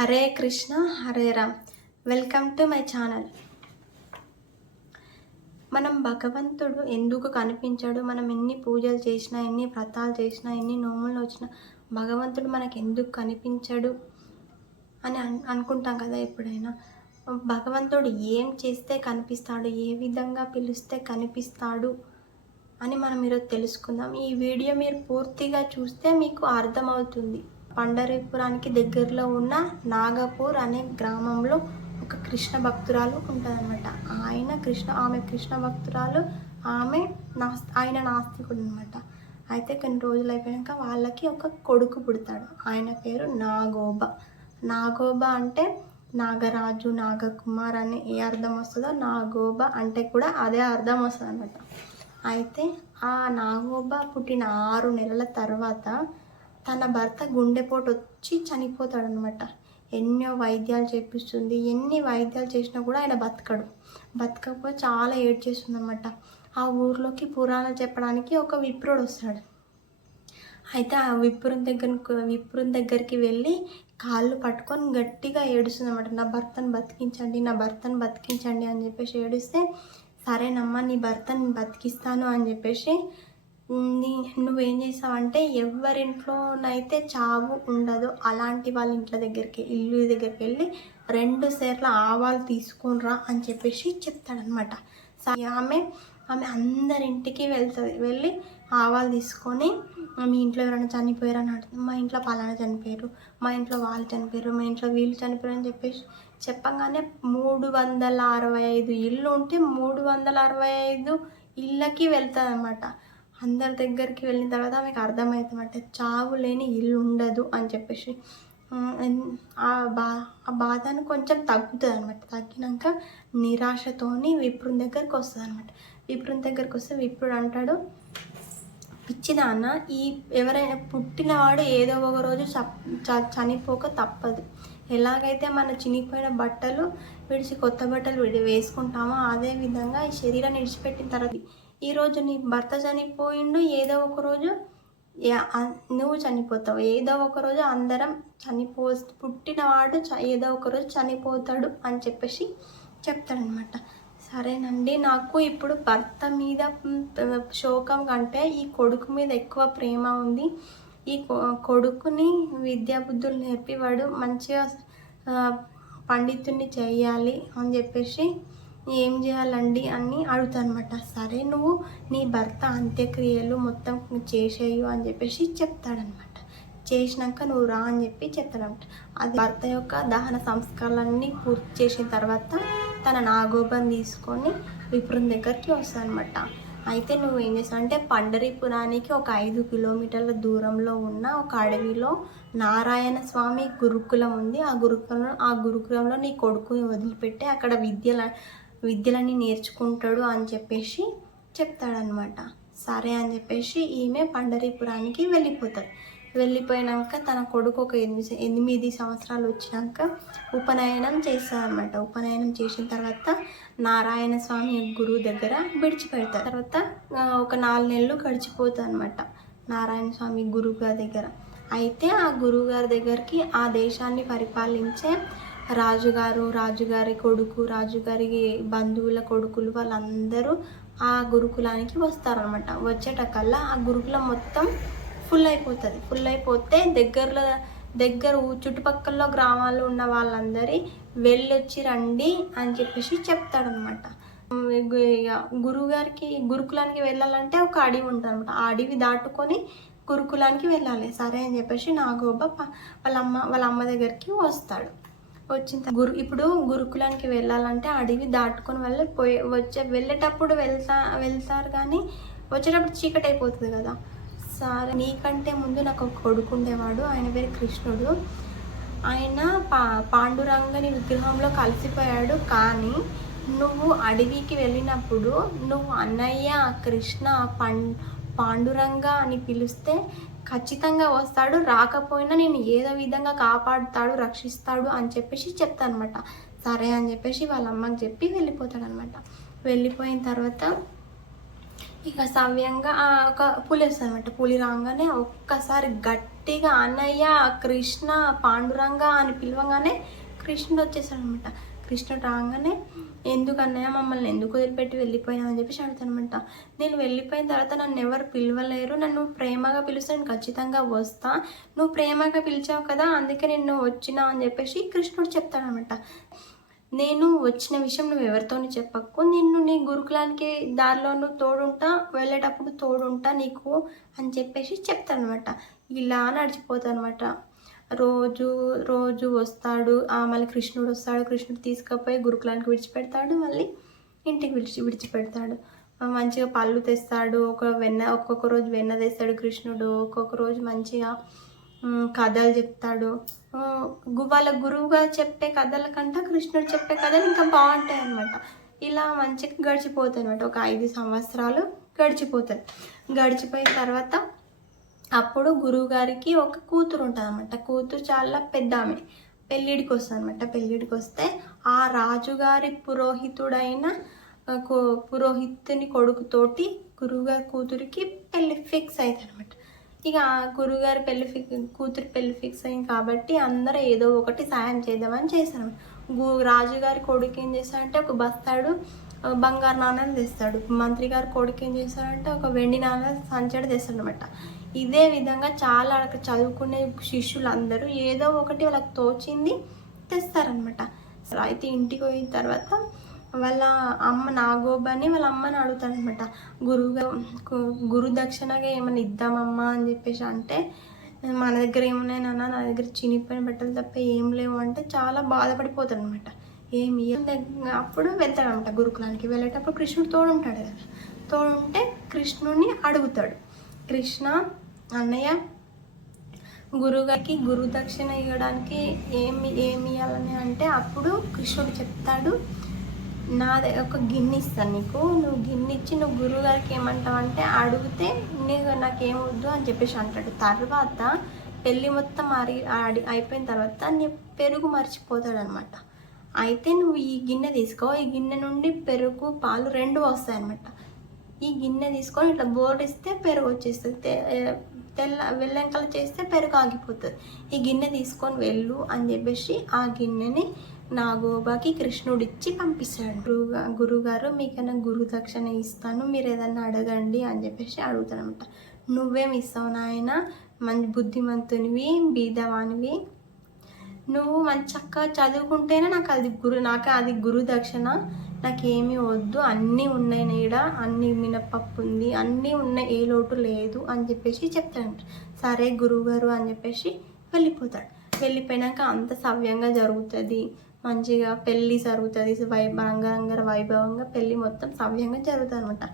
Hare Krishna Hare Ram. Welcome to my channel. మనం భగవంతుడు ఎందుకు కనిపించాడు, మనం ఎన్ని పూజలు చేసినా, ఎన్ని వ్రతాలు చేసినా, ఎన్ని నోములు వచ్చినా భగవంతుడు మనకు ఎందుకు కనిపించాడు అని అనుకుంటాం కదా. ఎప్పుడైనా భగవంతుడు ఏం చేస్తే కనిపిస్తాడు, ఏ విధంగా పిలిస్తే కనిపిస్తాడు అని మనం ఈరోజు తెలుసుకుందాం. ఈ వీడియో మీరు పూర్తిగా చూస్తే మీకు అర్థమవుతుంది. పండరీపురానికి దగ్గరలో ఉన్న నాగపూర్ అనే గ్రామంలో ఒక కృష్ణ భక్తురాలు ఉంటుందన్నమాట. ఆమె కృష్ణ భక్తురాలు, ఆయన నాస్తికుడు అనమాట. అయితే కొన్ని రోజులు అయిపోయాక వాళ్ళకి ఒక కొడుకు పుడతాడు. ఆయన పేరు నాగోబ. నాగోబ అంటే నాగరాజు, నాగకుమార్ అని ఏ అర్థం వస్తుందో నాగోబ అంటే కూడా అదే అర్థం వస్తుంది అనమాట. అయితే ఆ నాగోబ పుట్టిన 6 నెలల తర్వాత తన భర్త గుండెపోటు వచ్చి చనిపోతాడనమాట. ఎన్నో వైద్యాలు చేపిస్తుంది, ఎన్ని వైద్యాలు చేసినా కూడా ఆయన బతకపోతే చాలా ఏడ్చేస్తుంది అనమాట. ఆ ఊర్లోకి పురాణం చెప్పడానికి ఒక విప్రుడు వస్తాడు. అయితే ఆ విప్రుని దగ్గరికి వెళ్ళి కాళ్ళు పట్టుకొని గట్టిగా ఏడుస్తుంది అనమాట. నా భర్తను బతికించండి అని చెప్పేసి ఏడిస్తే, సరేనమ్మా నీ భర్తని బతికిస్తాను అని చెప్పేసి, నువ్వేం చేసావంటే ఎవరింట్లోనైతే చావు ఉండదో అలాంటి వాళ్ళ ఇల్లు దగ్గరికి వెళ్ళి 2 సేర్ల ఆవాలు తీసుకొని రా అని చెప్పేసి చెప్తాడనమాట. ఆమె అందరింటికి వెళ్ళి ఆవాలు తీసుకొని, మీ ఇంట్లో ఎవరైనా చనిపోయారని అడుగుతుంది. మా ఇంట్లో పలానా చనిపోయారు, మా ఇంట్లో వాళ్ళు చనిపోయారు, మా ఇంట్లో వీళ్ళు చనిపోయారు అని చెప్పేసి చెప్పగానే 365 ఇళ్ళు ఉంటే 365 ఇళ్ళకి వెళ్తుంది అనమాట. అందరి దగ్గరికి వెళ్ళిన తర్వాత ఆమెకు అర్థమవుతుందన్నమాట, చావు లేని ఇల్లు ఉండదు అని చెప్పేసి. ఆ బాధను కొంచెం తగ్గుతుంది అనమాట. తగ్గినాక నిరాశతోని విప్రుని దగ్గరికి వస్తుంది అనమాట. విప్రుని దగ్గరికి వస్తే విప్రుడు అంటాడు, పిచ్చిదాన్న, ఎవరైనా పుట్టినవాడు ఏదో ఒక రోజు చనిపోక తప్పదు. ఎలాగైతే మన చినిగిపోయిన బట్టలు విడిచి కొత్త బట్టలు వేసుకుంటామో అదే విధంగా ఈ శరీరాన్ని విడిచిపెట్టిన తర్వాత ఈరోజు నీ భర్త చనిపోయిండు, ఏదో ఒక రోజు నువ్వు చనిపోతావు, ఏదో ఒక రోజు అందరం పుట్టినవాడు ఏదో ఒక రోజు చనిపోతాడు అని చెప్పేసి చెప్తాడనమాట. సరేనండి, నాకు ఇప్పుడు భర్త మీద శోకం కంటే ఈ కొడుకు మీద ఎక్కువ ప్రేమ ఉంది. ఈ కొడుకుని విద్యాబుద్ధులు నేర్పి వాడు మంచిగా పండితుడిని చేయాలి అని చెప్పేసి, ఏం చేయాలండి అని అడుగుతానమాట. సరే నువ్వు నీ భర్త అంత్యక్రియలు మొత్తం చేసేయు అని చెప్పేసి చెప్తాడనమాట. చేసినాక నువ్వు రా అని చెప్పి చెప్తాడనమాట. అది భర్త యొక్క దహన సంస్కారాలన్నీ పూర్తి చేసిన తర్వాత తన నాగోబని తీసుకొని విప్రుని దగ్గరికి వస్తాడనమాట. అయితే నువ్వు ఏం చేస్తావు అంటే, పండరీపురానికి ఒక 5 కిలోమీటర్ల దూరంలో ఉన్న ఒక అడవిలో నారాయణ స్వామి గురుకులం ఉంది. ఆ గురుకులంలో నీ కొడుకుని వదిలిపెట్టి అక్కడ విద్యలని నేర్చుకుంటాడు అని చెప్పేసి చెప్తాడనమాట. సరే అని చెప్పేసి ఈమె పండరీపురానికి వెళ్ళిపోయినాక తన కొడుకు ఒక 8 సంవత్సరాలు వచ్చినాక ఉపనయనం చేస్తారనమాట. ఉపనయనం చేసిన తర్వాత నారాయణ స్వామి గురువు దగ్గర విడిచిపెడతారు. తర్వాత ఒక 4 నెలలు గడిచిపోతుంది అనమాట నారాయణ స్వామి గురువుగారి దగ్గర. అయితే ఆ గురువుగారి దగ్గరికి ఆ దేశాన్ని పరిపాలించే రాజుగారి కొడుకు, రాజుగారి బంధువుల కొడుకులు వాళ్ళందరూ ఆ గురుకులానికి వస్తారనమాట. వచ్చేటకల్లా ఆ గురుకులం మొత్తం ఫుల్ అయిపోతే దగ్గర చుట్టుపక్కల గ్రామాల్లో ఉన్న వాళ్ళందరి వెళ్ళొచ్చి రండి అని చెప్పేసి చెప్తాడనమాట. గురుకులానికి వెళ్ళాలంటే ఒక అడవి ఉంటుంది అనమాట. ఆ అడవి దాటుకొని గురుకులానికి వెళ్ళాలి. సరే అని చెప్పేసి నాగోబ వాళ్ళ అమ్మ దగ్గరికి వస్తాడు. ఇప్పుడు గురుకులానికి వెళ్ళాలంటే అడవి దాటుకొని వెళ్ళేటప్పుడు వెళ్తారు కానీ వచ్చేటప్పుడు చీకటి అయిపోతుంది కదా. సరే, నీకంటే ముందు నాకు ఒక కొడుకు ఉండేవాడు, ఆయన పేరు కృష్ణుడు. ఆయన పాండురంగని విగ్రహంలో కలిసిపోయాడు. కానీ నువ్వు అడవికి వెళ్ళినప్పుడు నువ్వు అన్నయ్య కృష్ణ పాండురంగ అని పిలిస్తే ఖచ్చితంగా వస్తాడు, రాకపోయినా నేను ఏదో విధంగా కాపాడుతాడు, రక్షిస్తాడు అని చెప్పేసి చెప్తానమాట. సరే అని చెప్పేసి వాళ్ళ అమ్మకి చెప్పి వెళ్ళిపోతాడనమాట. వెళ్ళిపోయిన తర్వాత ఇక సవ్యంగా ఒక పులి వస్తుందన్నమాట. పులి రాగానే ఒక్కసారి గట్టిగా అన్నయ్య, కృష్ణ, పాండురంగ అని పిలవగానే కృష్ణుడు వచ్చేసాడనమాట. కృష్ణుడు రాగానే ఎందుకు అన్నయ్య మమ్మల్ని ఎందుకు వదిలిపెట్టి వెళ్ళిపోయినా అని చెప్పేసి అడుగుతానమాట. నేను వెళ్ళిపోయిన తర్వాత నన్ను ఎవరు పిలవలేరు, నన్ను ప్రేమగా పిలిస్తే నేను ఖచ్చితంగా వస్తా, నువ్వు ప్రేమగా పిలిచావు కదా అందుకే నేను వచ్చినా అని చెప్పేసి కృష్ణుడు చెప్తాడనమాట. నేను వచ్చిన విషయం నువ్వు ఎవరితోని చెప్పకు, నిన్ను నీ గురుకులానికి దారిలో నువ్వు తోడుంటా, వెళ్ళేటప్పుడు తోడుంటా నీకు అని చెప్పేసి చెప్తానమాట. ఇలా నడిచిపోతానమాట. రోజు రోజు వస్తాడు, మళ్ళీ కృష్ణుడు వస్తాడు, కృష్ణుడు తీసుకుపోయి గురుకులానికి విడిచిపెడతాడు, మళ్ళీ ఇంటికి విడిచిపెడతాడు. మంచిగా పళ్ళు తెస్తాడు, ఒక్కొక్క రోజు వెన్న తెస్తాడు కృష్ణుడు, ఒక్కొక్క రోజు మంచిగా కథలు చెప్తాడు. వాళ్ళ గురువుగా చెప్పే కథల కంటే కృష్ణుడు చెప్పే కథలు ఇంకా బాగుంటాయి అన్నమాట. ఇలా మంచిగా గడిచిపోతాయి అనమాట. ఒక 5 సంవత్సరాలు గడిచిపోతాయి. గడిచిపోయిన తర్వాత అప్పుడు గురువుగారికి ఒక కూతురు ఉంటుంది అనమాట. కూతురు చాలా పెద్ద ఆమె. పెళ్ళిడికి వస్తుంది అనమాట. పెళ్ళిడికి వస్తే ఆ రాజుగారి పురోహితుని కొడుకుతోటి గురువుగారి కూతురికి పెళ్ళి ఫిక్స్ అవుతుంది అనమాట. ఇక గురువుగారి కూతురు పెళ్ళి ఫిక్స్ అయింది కాబట్టి అందరూ ఏదో ఒకటి సాయం చేద్దామని చేశారు. రాజుగారి కొడుకు ఏం చేస్తాడంటే ఒక బస్తాడు బంగారు నాణ్యాలు తెస్తాడు. మంత్రి గారి కొడుకు ఏం చేస్తాడంటే ఒక వెండి నాణ్యాలు సంచడి తెస్తాడు అనమాట. ఇదే విధంగా చాలా చదువుకునే శిష్యులందరూ ఏదో ఒకటి వాళ్ళకి తోచింది తెస్తారనమాట. అయితే ఇంటికి పోయిన తర్వాత వాళ్ళ అమ్మ నాగోబాని వాళ్ళ అమ్మని అడుగుతాడనమాట. గురు దక్షిణగా ఏమైనా ఇద్దామమ్మా అని చెప్పేసి అంటే, మన దగ్గర ఏమున్నాయి నాన్న, నా దగ్గర చినిపోయిన బట్టలు తప్ప ఏం లేవు అంటే చాలా బాధపడిపోతాడు అనమాట. ఏమి అప్పుడు వెళ్తాడనమాట గురుకులానికి. వెళ్ళేటప్పుడు కృష్ణుడు తోడుంటాడు కదా. తోడుంటే కృష్ణుడిని అడుగుతాడు, కృష్ణ అన్నయ్య గురుగారికి గురు దక్షిణ ఇవ్వడానికి ఏమి ఇవ్వాలని అంటే, అప్పుడు కృష్ణుడు చెప్తాడు, ఒక గిన్నె ఇస్తాను నీకు, నువ్వు గిన్నె ఇచ్చి నువ్వు గురువుగారికి ఏమంటావు అంటే అడిగితే నీకు నాకేమొద్దు అని చెప్పేసి అంటాడు. తర్వాత పెళ్ళి మొత్తం అయిపోయిన తర్వాత నీ పెరుగు మర్చిపోతాడు అనమాట. అయితే నువ్వు ఈ గిన్నె తీసుకో, ఈ గిన్నె నుండి పెరుగు పాలు 2 వస్తాయన్నమాట. ఈ గిన్నె తీసుకొని ఇట్లా బోర్డిస్తే పెరుగు వచ్చేస్తుంది, వెల్లంకలు చేస్తే పెరుగు ఆగిపోతుంది. ఈ గిన్నె తీసుకొని వెళ్ళు అని చెప్పేసి ఆ గిన్నెని నాగోబాకి కృష్ణుడు ఇచ్చి పంపిస్తాడు. గురుగారు మీకైనా గురు దక్షిణ ఇస్తాను, మీరు ఏదన్నా అడగండి అని చెప్పేసి అడుగుతాడనమాట. నువ్వేమి ఇస్తావు నాయన, మంచి బుద్ధిమంతునివి, బీదవానివి, నువ్వు మంచి చక్కగా చదువుకుంటేనే నాకు అది గురు దక్షిణ, నాకేమీ వద్దు, అన్నీ ఉన్నాయి నీడ, అన్నీ మినపప్పు ఉంది, అన్నీ ఉన్నాయి, ఏ లోటు లేదు అని చెప్పేసి చెప్తాడంట. సరే గురువుగారు అని చెప్పేసి వెళ్ళిపోతాడు. వెళ్ళిపోయినాక అంత సవ్యంగా జరుగుతుంది, మంచిగా పెళ్ళి జరుగుతుంది, రంగరంగ వైభవంగా పెళ్ళి మొత్తం సవ్యంగా జరుగుతుంది అనమాట.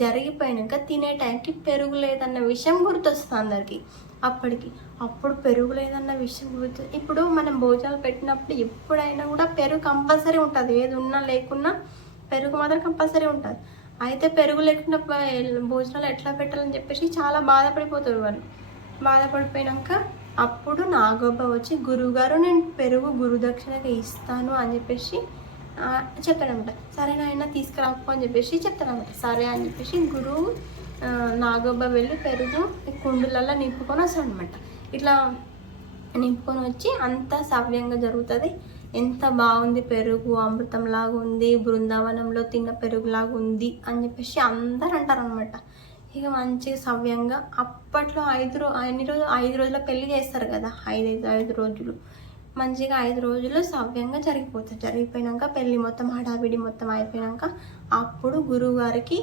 జరిగిపోయినాక తినే టైంకి పెరుగు లేదన్న విషయం గుర్తొస్తుంది అందరికీ. అప్పుడు పెరుగు లేదన్న విషయం గుర్తు. ఇప్పుడు మనం భోజనాలు పెట్టినప్పుడు ఎప్పుడైనా కూడా పెరుగు కంపల్సరీ ఉంటుంది, ఏది ఉన్నా లేకున్నా పెరుగు మాత్రం కంపల్సరీ ఉంటుంది. అయితే పెరుగు లేకుండా భోజనాలు ఎట్లా పెట్టాలని చెప్పేసి చాలా బాధపడిపోతారు వాళ్ళు. బాధపడిపోయినాక అప్పుడు నాగోబా వచ్చి, గురువుగారు నేను పెరుగు గురుదక్షిణగా ఇస్తాను అని చెప్పేసి చెప్తాడనమాట. సరే నాయన తీసుకురాకు అని చెప్పేసి చెప్తాడనమాట. సరే అని చెప్పేసి గురువు నాగోబా వెళ్ళి పెరుగు కుండులలో నింపుకొని వస్తాడనమాట. ఇట్లా నింపుకొని వచ్చి అంతా సవ్యంగా జరుగుతుంది. ఎంత బాగుంది, పెరుగు అమృతంలాగా ఉంది, బృందావనంలో తిన్న పెరుగులాగా ఉంది అని చెప్పేసి అందరు అంటారనమాట. ఇక మంచిగా సవ్యంగా అప్పట్లో 5 రోజుల పెళ్ళి చేస్తారు కదా, 5 రోజులు మంచిగా 5 రోజులు సవ్యంగా జరిగిపోతుంది. జరిగిపోయినాక పెళ్ళి మొత్తం హడావిడి మొత్తం అయిపోయినాక అప్పుడు గురువు గారికి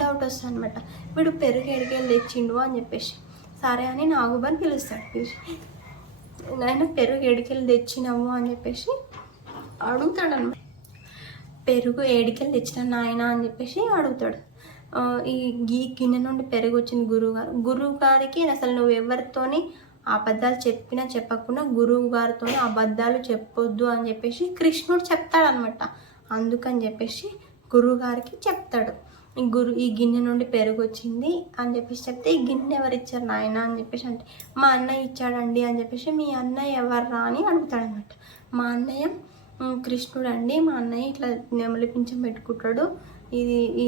డౌట్ వస్తుంది అనమాట. వీడు పెరుగు ఎడికెళ్ళి తెచ్చిండు అని చెప్పేసి. సరే అని నాగుబాని పిలుస్తాడు. ఆయన పెరుగు ఎడికెళ్ళి తెచ్చినావు అని చెప్పేసి అడుగుతాడు అనమాట. పెరుగు ఏడికెళ్ళి తెచ్చిన నాయన అని చెప్పేసి అడుగుతాడు. ఈ గిన్నె నుండి పెరుగు వచ్చింది గురువు గారికి అసలు నువ్వు ఎవరితోని అబద్ధాలు చెప్పినా చెప్పకుండా గురువు గారితో అబద్ధాలు చెప్పొద్దు అని చెప్పేసి కృష్ణుడు చెప్తాడనమాట. అందుకని చెప్పేసి గురువు గారికి చెప్తాడు, ఈ గిన్నె నుండి పెరుగు వచ్చింది అని చెప్పేసి చెప్తే, ఈ గిన్నె ఎవరు ఇచ్చారు నాయన అని చెప్పేసి అంటే, మా అన్నయ్య ఇచ్చాడండి అని చెప్పేసి, మీ అన్నయ్య ఎవర్రా అని అడుగుతాడనమాట. మా అన్నయ్య కృష్ణుడు అండి, మా అన్నయ్య ఇట్లా నెమలి పింఛం పెట్టుకుంటాడు, ఇది ఈ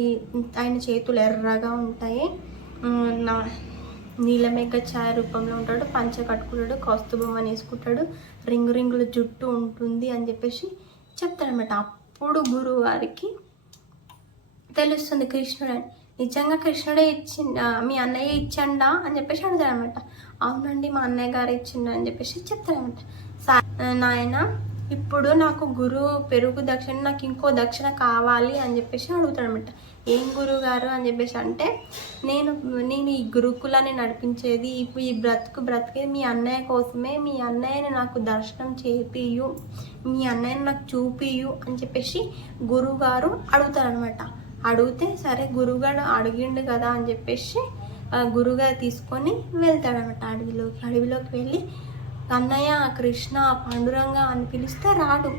ఆయన చేతులు ఎర్రగా ఉంటాయి, నా నీలమేఘ ఛాయ రూపంలో ఉంటాడు, పంచ కట్టుకుంటాడు, కౌస్తుభమని వేసుకుంటాడు, రింగు రింగుల జుట్టు ఉంటుంది అని చెప్పేసి చెప్తాడనమాట. అప్పుడు గురువు గారికి తెలుస్తుంది కృష్ణుడు అని. నిజంగా కృష్ణుడే మీ అన్నయ్య ఇచ్చండా అని చెప్పేసి అడుగుతాడనమాట. అవునండి మా అన్నయ్య గారు ఇచ్చిండు అని చెప్పేసి చెప్తాడనమాట. నాయన ఇప్పుడు నాకు గురువు పెరుగు దక్షిణ, నాకు ఇంకో దక్షిణ కావాలి అని చెప్పేసి అడుగుతాడనమాట. ఏం గురువు గారు అని చెప్పేసి అంటే, నేను ఈ గురుకులాన్ని నడిపించేది, ఇప్పుడు ఈ బ్రతికేది మీ అన్నయ్య కోసమే, మీ అన్నయ్యని నాకు దర్శనం చేపియు, మీ అన్నయ్యని నాకు చూపియు అని చెప్పేసి గురువుగారు అడుగుతారనమాట. అడిగితే సరే గురువుగారు అడిగిండు కదా అని చెప్పేసి గురువుగారు తీసుకొని వెళ్తాడనమాట అడవిలోకి వెళ్ళి, అన్నయ్య కృష్ణ పాండురంగ అని పిలిస్తే రాడు,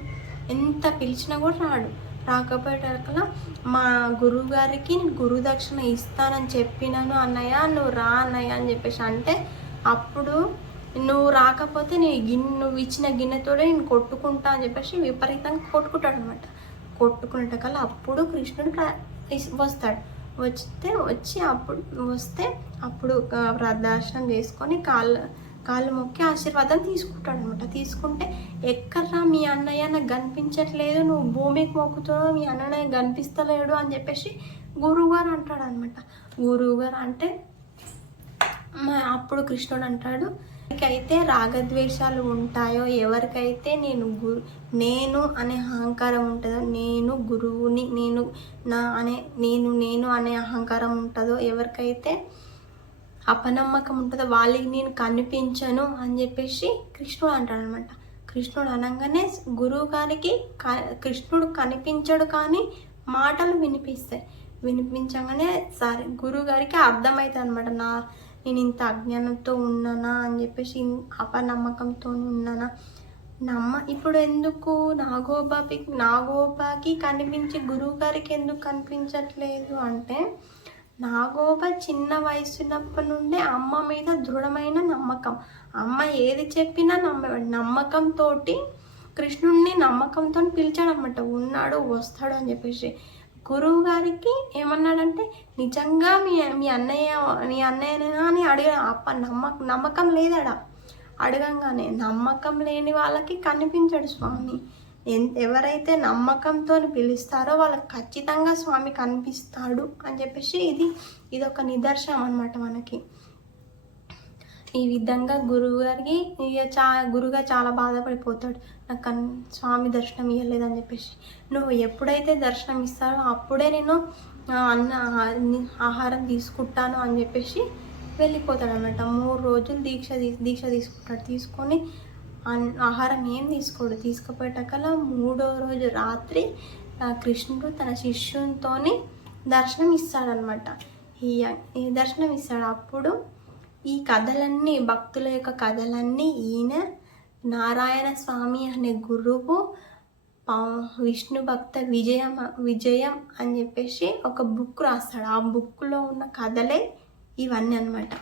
ఎంత పిలిచినా కూడా రాడు. రాకపోయేటకల్లా మా గురువుగారికి గురుదక్షిణ ఇస్తానని చెప్పినాను అన్నయ్య, నువ్వు రా అన్నయ్య అని చెప్పేసి అంటే, అప్పుడు నువ్వు రాకపోతే నువ్వు ఇచ్చిన గిన్నెతోడే నేను కొట్టుకుంటా అని చెప్పేసి విపరీతంగా కొట్టుకుంటాడు అనమాట. కొట్టుకునేటకల్లా అప్పుడు కృష్ణుడు వస్తాడు. అప్పుడు దర్శనం చేసుకొని కాళ్ళు మొక్కి ఆశీర్వాదం తీసుకుంటాడు అనమాట. తీసుకుంటే, ఎక్కడ్రా మీ అన్నయ్య నాకు కనిపించట్లేదు, నువ్వు భూమికి మొక్కుతావు, మీ అన్నయ్య కనిపిస్తలేడు అని చెప్పేసి గురువుగారు అంటాడు అనమాట. గురువుగారు అంటే అప్పుడు కృష్ణుడు అంటాడు, ఎవరికైతే రాగద్వేషాలు ఉంటాయో, ఎవరికైతే నేను అనే అహంకారం ఉంటుందో, నేను గురువుని, నేను అనే అహంకారం ఉంటుందో, ఎవరికైతే అపనమ్మకం ఉంటుందో వాళ్ళకి నేను కనిపించను అని చెప్పేసి కృష్ణుడు అంటాడు అనమాట. కృష్ణుడు అనగానే గురువు గారికి కృష్ణుడు కనిపించడు కానీ మాటలు వినిపించగానే సరే గురువు గారికి అర్థమవుతుంది అనమాట. నేను ఇంత అజ్ఞానంతో ఉన్నానా అని చెప్పేసి, అపనమ్మకంతో ఉన్నానా, ఇప్పుడు ఎందుకు నాగోబాకి కనిపించి గురువు గారికి ఎందుకు కనిపించట్లేదు అంటే, నాగోబా చిన్న వయసున్నప్పటి నుండే అమ్మ మీద దృఢమైన నమ్మకం, అమ్మ ఏది చెప్పినా నమ్మకంతో కృష్ణుడిని నమ్మకంతో పిలిచాడనమాట. ఉన్నాడు వస్తాడు అని చెప్పేసి. గురువు గారికి ఏమన్నాడంటే, నిజంగా మీ అన్నయ్యనేనా అని నమ్మకం లేదాడా. అడగంగానే నమ్మకం లేని వాళ్ళకి కనిపించాడు స్వామి. ఎవరైతే నమ్మకంతో పిలుస్తారో వాళ్ళకి ఖచ్చితంగా స్వామి కనిపిస్తాడు అని చెప్పేసి ఇది ఒక నిదర్శనం అనమాట మనకి. ఈ విధంగా గురువుగారికి గురువుగా చాలా బాధపడిపోతాడు, నాకు స్వామి దర్శనం ఇవ్వలేదని చెప్పేసి. నువ్వు ఎప్పుడైతే దర్శనం ఇస్తారో అప్పుడే నేను ఆహారం తీసుకుంటాను అని చెప్పేసి వెళ్ళిపోతాడు అనమాట. 3 రోజులు దీక్ష తీసుకుంటాడు. తీసుకొని ఆహారం ఏం తీసుకోడు. తీసుకుపోయేటకల్లా 3వ రోజు రాత్రి కృష్ణుడు తన శిష్యునితో దర్శనం ఇస్తాడనమాట. ఈ దర్శనం ఇస్తాడు. అప్పుడు ఈ కథలన్నీ, భక్తుల యొక్క కథలన్నీ ఈయన నారాయణ స్వామి అనే గురువు విష్ణు భక్త విజయం అని చెప్పేసి ఒక బుక్ రాస్తాడు. ఆ బుక్లో ఉన్న కథలే ఇవన్నీ అనమాట.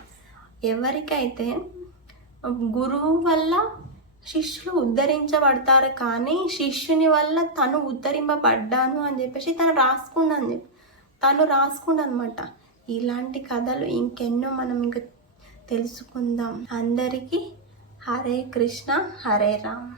ఎవరికైతే గురువు వల్ల శిష్యులు ఉద్ధరించబడతారు కానీ శిష్యుని వల్ల తను ఉద్ధరింపబడ్డాను అని చెప్పేసి తను రాసుకున్నా అనమాట. ఇలాంటి కథలు ఇంకెన్నో మనం ఇంకా తెలుసుకుందాం. అందరికీ హరే కృష్ణ హరే రామ్.